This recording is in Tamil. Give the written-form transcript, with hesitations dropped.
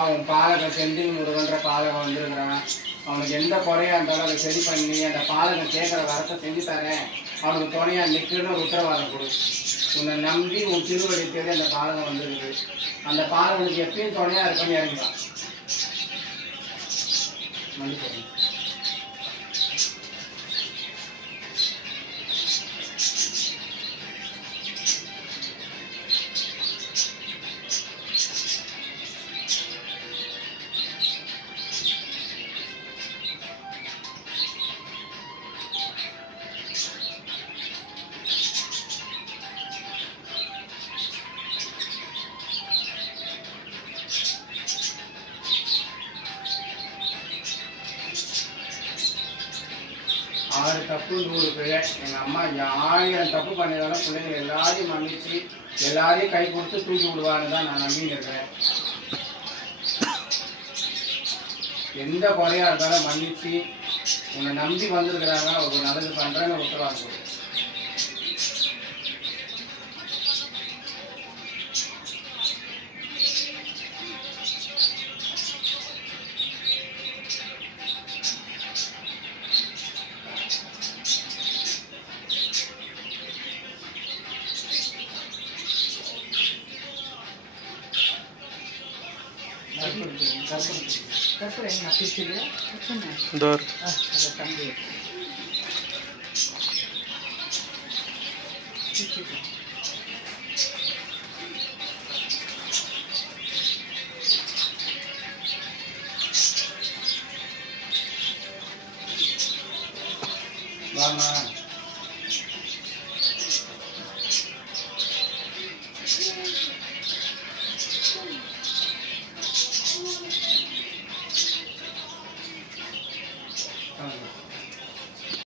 அவன் பாலகன் செந்தில் முருகன்ற பாலகன் வந்திருக்கிறான். அவனுக்கு எந்த குறையா இருந்தாலும் அதை சரி பண்ணி அந்த பாலகன் கேட்குற வரத்தை செஞ்சு தரேன், அவனுக்கு துணையா நிற்குன்னு ஒரு உத்தரவாதம் கொடு. உன்னை நம்பி உன் திருவடி தேடி அந்த பாலகன் வந்துருக்குது. அந்த பாலகனுக்கு எப்பயும் துணையா இருப்பேன்னு இறங்கிதான் மன்னிப்போம். ஆறு தப்பு 100 பிழை. எங்கள் அம்மா 1000 தப்பு பண்ணியிருந்தாலும் பிள்ளைங்க எல்லாரையும் மன்னிச்சு எல்லாரையும் கை கொடுத்து தூக்கி விடுவான்னு தான் நான் நம்பின்னு இருக்கிறேன். எந்த குறையா இருந்தாலும் மன்னிச்சு உன்னை நம்பி வந்திருக்கிறாங்க, ஒரு நல்லது பண்ணுறேன்னு உத்தரவாதம் கொடு. Dor. வாமா Thank you.